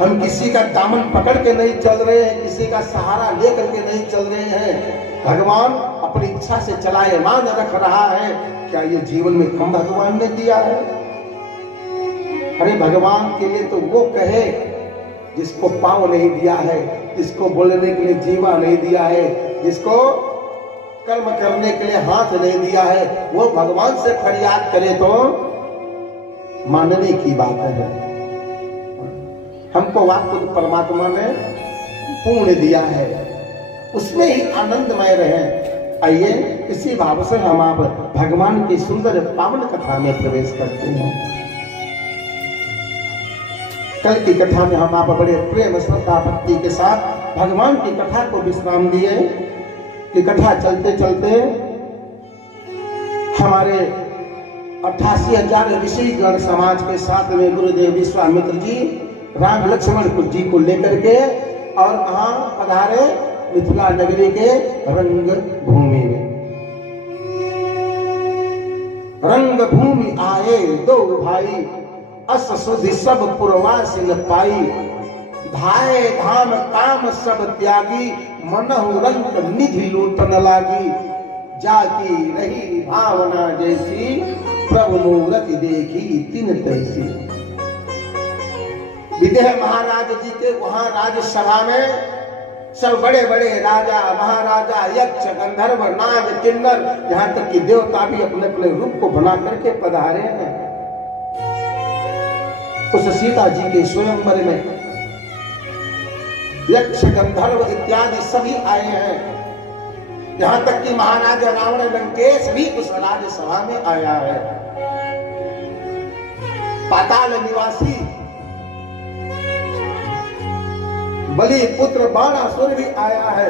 हम किसी का दामन पकड़ के नहीं चल रहे हैं, किसी का सहारा लेकर के नहीं चल रहे हैं। भगवान अपनी इच्छा से चलायमान रख रहा है। क्या ये जीवन में कम भगवान ने दिया है? अरे भगवान के लिए तो वो कहे जिसको पांव नहीं दिया है, जिसको बोलने के लिए जीवा नहीं दिया है, जिसको कर्म करने के लिए हाथ नहीं दिया है, वो भगवान से फरियाद करे तो मानने की बात है। हमको वास्तव परमात्मा ने पूर्ण दिया है, उसमें ही आनंदमय रहे। आइए इसी भाव से हम आप भगवान की सुंदर पावन कथा में प्रवेश करते हैं। कल की कथा में हम आप बड़े प्रेम श्रद्धा भक्ति के साथ भगवान की कथा को विश्राम दिए कि कथा चलते चलते हमारे 88,000 ऋषि गण समाज के साथ में गुरुदेव विश्वामित्र जी राम लक्ष्मण जी को लेकर के और कहां पधारे? मिथिला नगरी के रंग भूमि में। रंग भूमि आए दो भाई, अस सुधि सब पुरवासी न पाई। धाये धाम काम सब त्यागी, मनहु रंग निधि लूटन लागी। जाकी रही भावना जैसी, प्रभु मूरति देखी तिन तैसी। विदेह महाराज जी के वहां राजसभा में सब बड़े बड़े राजा महाराजा यक्ष गंधर्व नाग किन्नर यहां तक कि देवता भी अपने अपने रूप को बना करके पधारे हैं। उस सीता जी के स्वयंवर में यक्ष गंधर्व इत्यादि सभी आए हैं। यहां तक कि महाराजा रावण लंकेश भी उस राजसभा में आया है। पाताल निवासी बलि पुत्र बाणासुर भी आया है।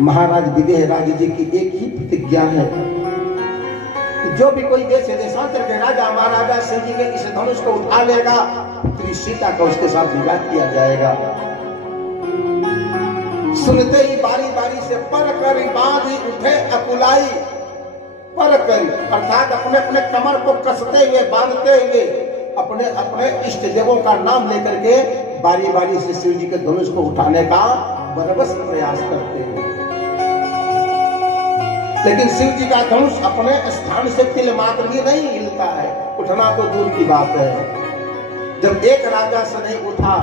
महाराज विदेह राज जी की एक ही प्रतिज्ञा है कि जो भी कोई देश देशांतर के राजा महाराजा सिंह जी के इस धनुष को उठा लेगा, पुत्री सीता का उसके साथ विवाह किया जाएगा। सुनते ही बारी बारी से पर कर बांधी उठे अकुलाई। पर कर अर्थात अपने अपने कमर को कसते हुए बांधते हुए अपने अपने इष्ट देवों का नाम लेकर के बारी बारी से शिव जी के धनुष को उठाने का बरबस प्रयास करते हैं। लेकिन शिव जी का धनुष अपने स्थान से तिल मात्र भी नहीं हिलता है, उठना तो दूर की बात है। जब एक राजा से नहीं उठा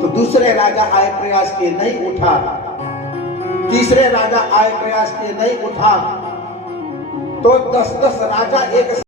तो दूसरे राजा आए प्रयास किए नहीं उठा, तीसरे राजा आए प्रयास किए नहीं उठा, तो 10-10 राजा एक